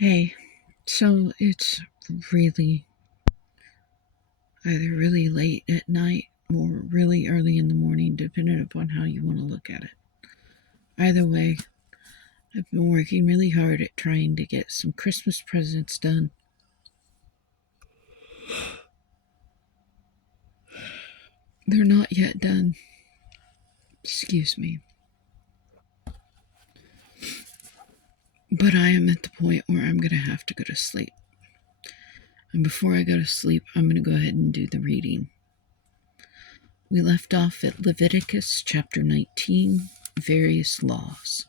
Hey, so it's really either really late at night or really early in the morning, depending upon how you want to look at it. Either way, I've been working really hard at trying to get some Christmas presents done. They're not yet done. Excuse me. But I am at the point where I'm going to have to go to sleep. And before I go to sleep, I'm going to go ahead and do the reading. We left off at Leviticus chapter 19, various laws.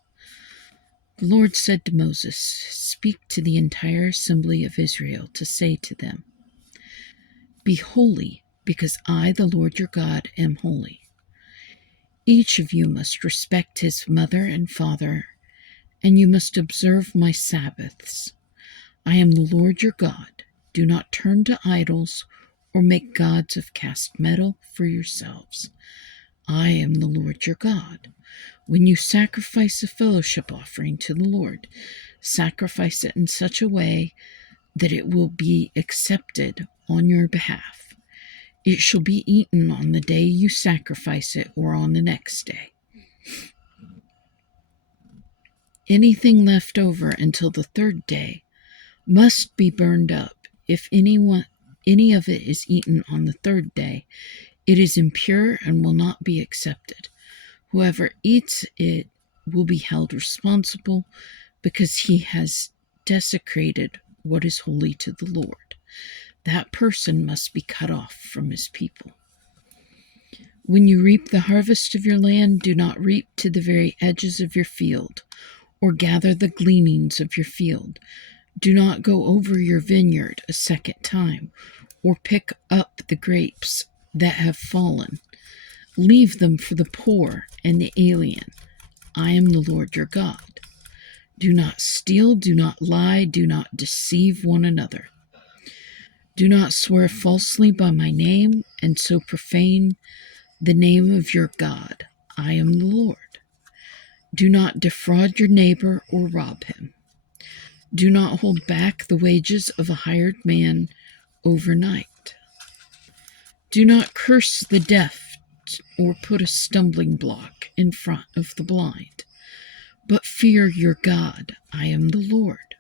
The Lord said to Moses, "Speak to the entire assembly of Israel to say to them, 'Be holy, because I, the Lord your God, am holy. Each of you must respect his mother and father, and you must observe my Sabbaths. I am the Lord your God. Do not turn to idols or make gods of cast metal for yourselves. I am the Lord your God. When you sacrifice a fellowship offering to the Lord, sacrifice it in such a way that it will be accepted on your behalf. It shall be eaten on the day you sacrifice it or on the next day. Anything left over until the third day must be burned up. If any of it is eaten on the third day, it is impure and will not be accepted. Whoever eats it will be held responsible because he has desecrated what is holy to the Lord. That person must be cut off from his people. When you reap the harvest of your land, do not reap to the very edges of your field, or gather the gleanings of your field. Do not go over your vineyard a second time, or pick up the grapes that have fallen. Leave them for the poor and the alien. I am the Lord your God. Do not steal, do not lie, do not deceive one another. Do not swear falsely by my name, and so profane the name of your God. I am the Lord. Do not defraud your neighbor or rob him. Do not hold back the wages of a hired man overnight. Do not curse the deaf or put a stumbling block in front of the blind, but fear your God. I am the Lord.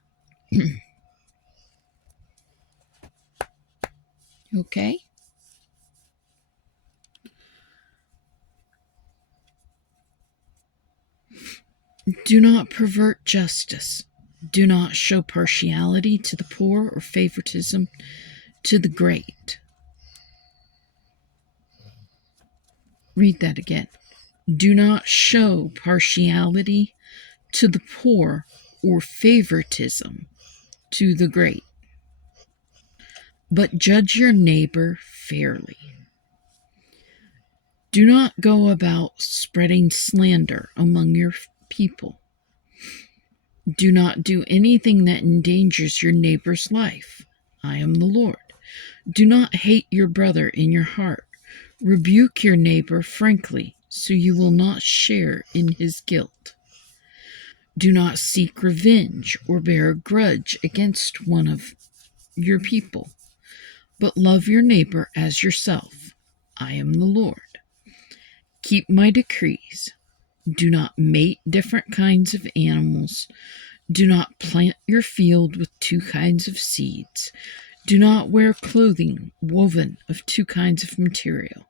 Okay? Do not pervert justice. Do not show partiality to the poor or favoritism to the great. Read that again. Do not show partiality to the poor or favoritism to the great, but judge your neighbor fairly. Do not go about spreading slander among your people. Do not do anything that endangers your neighbor's life. I am the Lord. Do not hate your brother in your heart. Rebuke your neighbor frankly, so you will not share in his guilt. Do not seek revenge or bear a grudge against one of your people, but love your neighbor as yourself. I am the Lord. Keep my decrees. Do not mate different kinds of animals. Do not plant your field with two kinds of seeds. Do not wear clothing woven of two kinds of material.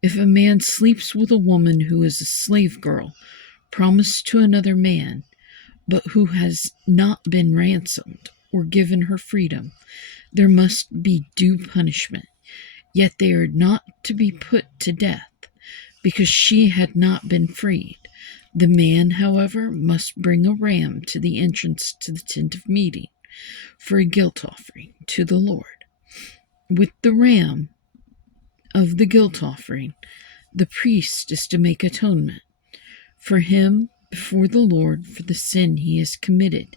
If a man sleeps with a woman who is a slave girl, promised to another man, but who has not been ransomed or given her freedom, there must be due punishment. Yet they are not to be put to death, because she had not been freed. The man, however, must bring a ram to the entrance to the tent of meeting for a guilt offering to the Lord. With the ram of the guilt offering, the priest is to make atonement for him before the Lord for the sin he has committed,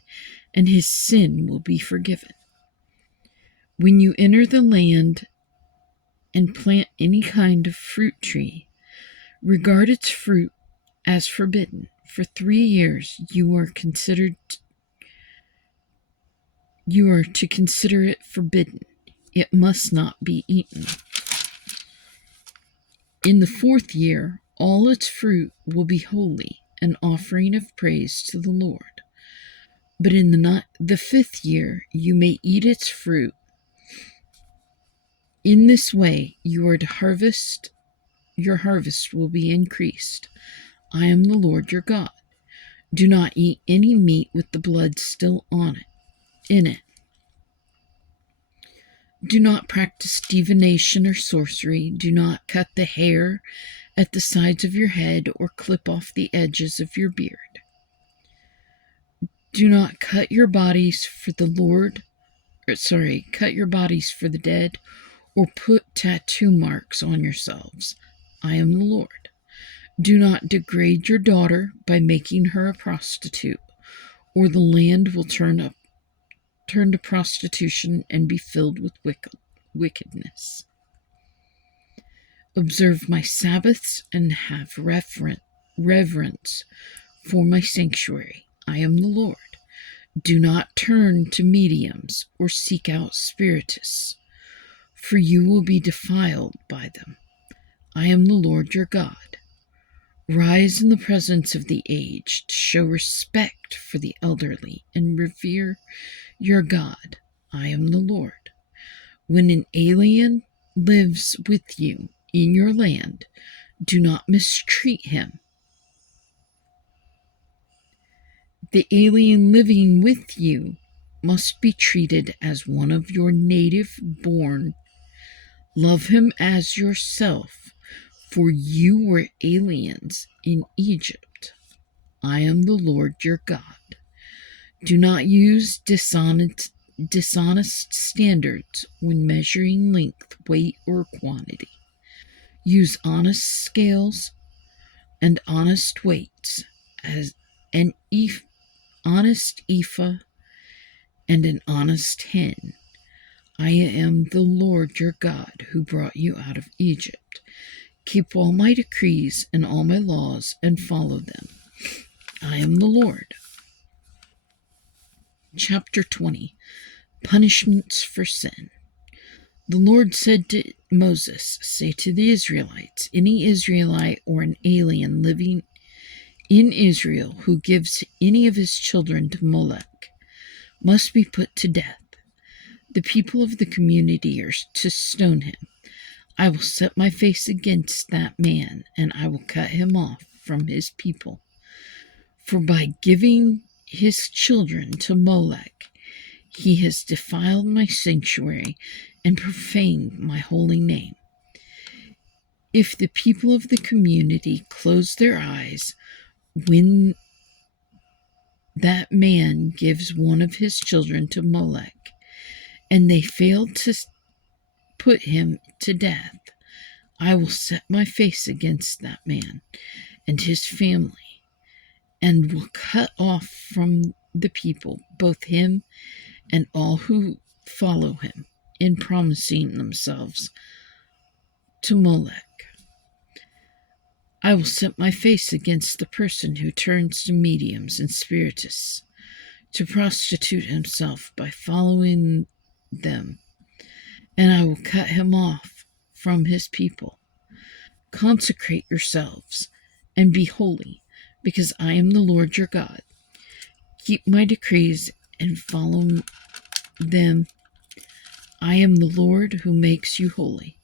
and his sin will be forgiven. When you enter the land and plant any kind of fruit tree, regard its fruit as forbidden. For 3 years you are considered You are to consider it forbidden. It must not be eaten. In the 4th year, all its fruit will be holy, an offering of praise to the Lord. But in the 5th year, you may eat its fruit. In this way, you are to harvest. Your harvest will be increased. I am the Lord your God. Do not eat any meat with the blood still in it. Do not practice divination or sorcery. Do not cut the hair at the sides of your head or clip off the edges of your beard. Do not cut your bodies for the dead or put tattoo marks on yourselves. I am the Lord. Do not degrade your daughter by making her a prostitute, or the land will turn to prostitution and be filled with wickedness. Observe my Sabbaths and have reverence for my sanctuary. I am the Lord. Do not turn to mediums or seek out spiritists, for you will be defiled by them. I am the Lord your God. Rise in the presence of the aged, show respect for the elderly, and revere your God. I am the Lord. When an alien lives with you in your land, do not mistreat him. The alien living with you must be treated as one of your native born. Love him as yourself, for you were aliens in Egypt. I am the Lord your God. Do not use dishonest standards when measuring length, weight, or quantity. Use honest scales and honest weights, as an honest ephah and an honest hin. I am the Lord your God who brought you out of Egypt. Keep all my decrees and all my laws and follow them. I am the Lord. Chapter 20. Punishments for Sin. The Lord said to Moses, say to the Israelites, any Israelite or an alien living in Israel who gives any of his children to Molech must be put to death. The people of the community are to stone him. I will set my face against that man, and I will cut him off from his people. For by giving his children to Molech, he has defiled my sanctuary and profaned my holy name. If the people of the community close their eyes when that man gives one of his children to Molech, and they fail to put him to death, I will set my face against that man and his family, and will cut off from the people both him and all who follow him in promising themselves to Molech. I will set my face against the person who turns to mediums and spiritists to prostitute himself by following them, and I will cut him off from his people. Consecrate yourselves and be holy, because I am the Lord your God. Keep my decrees and follow them. I am the Lord who makes you holy.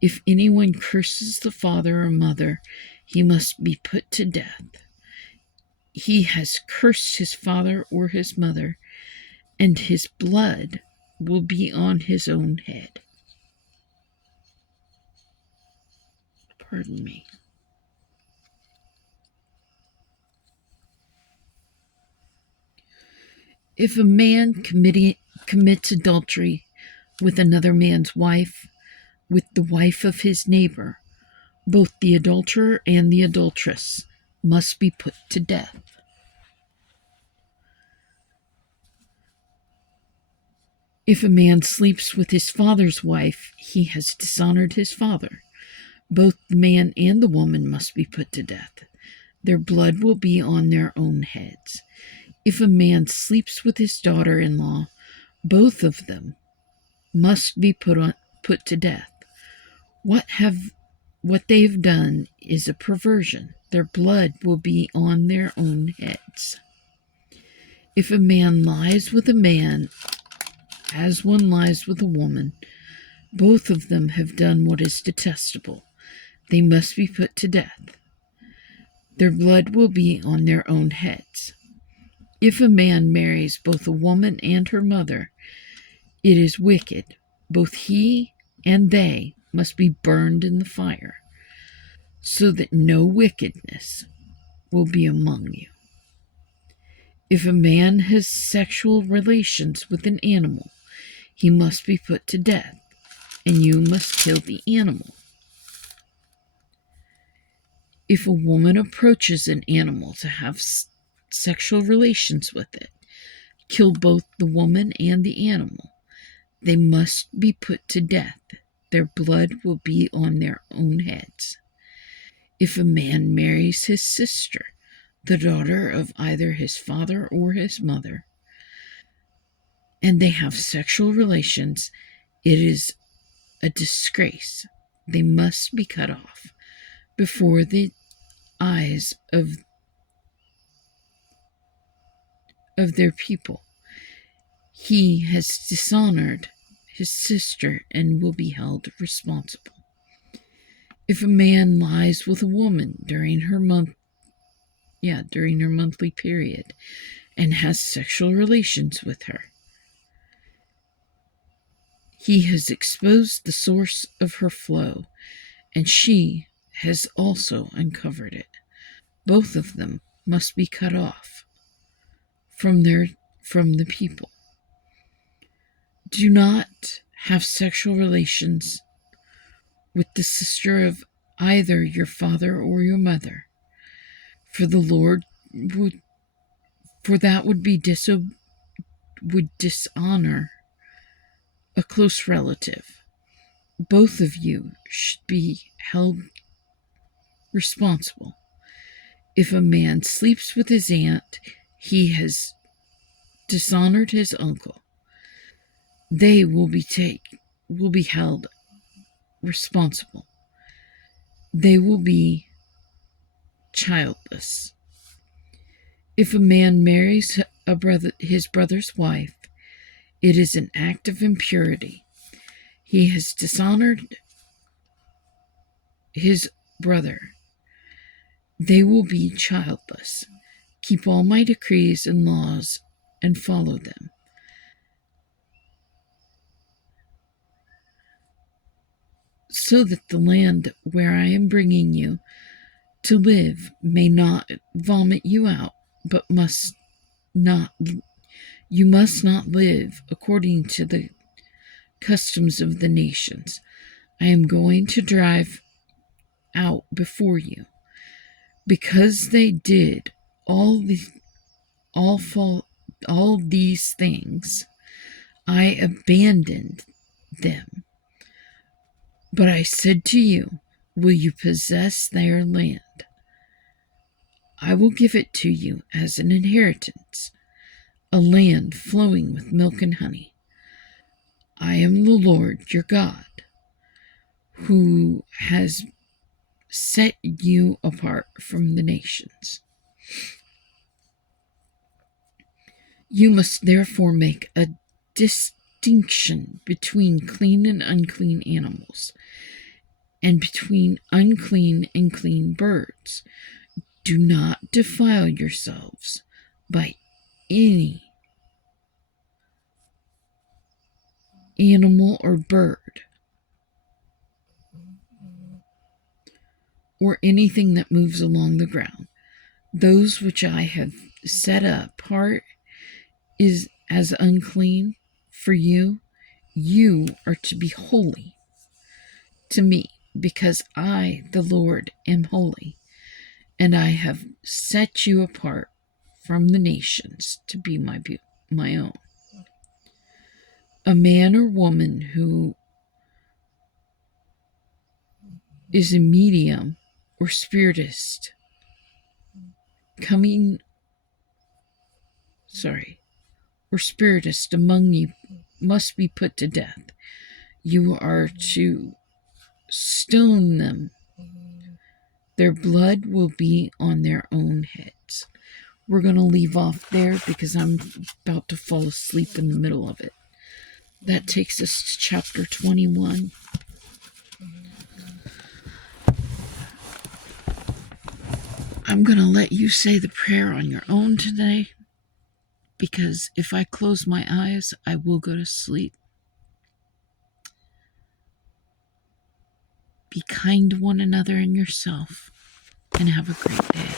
If anyone curses the father or mother, he must be put to death. He has cursed his father or his mother, and his blood will be on his own head. Pardon me. If a man commits adultery with another man's wife, with the wife of his neighbor, both the adulterer and the adulteress must be put to death. If a man sleeps with his father's wife, he has dishonored his father. Both the man and the woman must be put to death. Their blood will be on their own heads. If a man sleeps with his daughter-in-law, Both of them must be put to death. What they've done is a perversion. Their blood will be on their own heads. If a man lies with a man as one lies with a woman, both of them have done what is detestable. They must be put to death. Their blood will be on their own heads. If a man marries both a woman and her mother, it is wicked. Both he and they must be burned in the fire, so that no wickedness will be among you. If a man has sexual relations with an animal, he must be put to death, and you must kill the animal. If a woman approaches an animal to have sexual relations with it, kill both the woman and the animal. They must be put to death. Their blood will be on their own heads. If a man marries his sister, the daughter of either his father or his mother, and they have sexual relations, it is a disgrace. They must be cut off before the eyes of their people. He has dishonored his sister and will be held responsible. If a man lies with a woman during her monthly period and has sexual relations with her, he has exposed the source of her flow, and she has also uncovered it. Both of them must be cut off from the people. Do not have sexual relations with the sister of either your father or your mother, for that would dishonor a close relative. Both of you should be held responsible. If a man sleeps with his aunt, he has dishonored his uncle. They will be held responsible. They will be childless. If a man marries his brother's wife, it is an act of impurity. He has dishonored his brother. They will be childless. Keep all my decrees and laws and follow them. So that the land where I am bringing you to live may not vomit you out, but you must not live according to the customs of the nations I am going to drive out before you. Because they did all these things, I abandoned them. But I said to you, will you possess their land? I will give it to you as an inheritance, a land flowing with milk and honey. I am the Lord your God, who has set you apart from the nations. You must therefore make a distinction between clean and unclean animals, and between unclean and clean birds. Do not defile yourselves by any animal or bird, or anything that moves along the ground. Those which I have set apart is as unclean for you. You are to be holy to me, because I, the Lord, am holy, and I have set you apart from the nations to be my own. A man or woman who is a medium or spiritist among you must be put to death. You are to stone them. Their blood will be on their own heads. We're going to leave off there because I'm about to fall asleep in the middle of it. That takes us to chapter 21. I'm going to let you say the prayer on your own today, because if I close my eyes, I will go to sleep. Be kind to one another and yourself, and have a great day.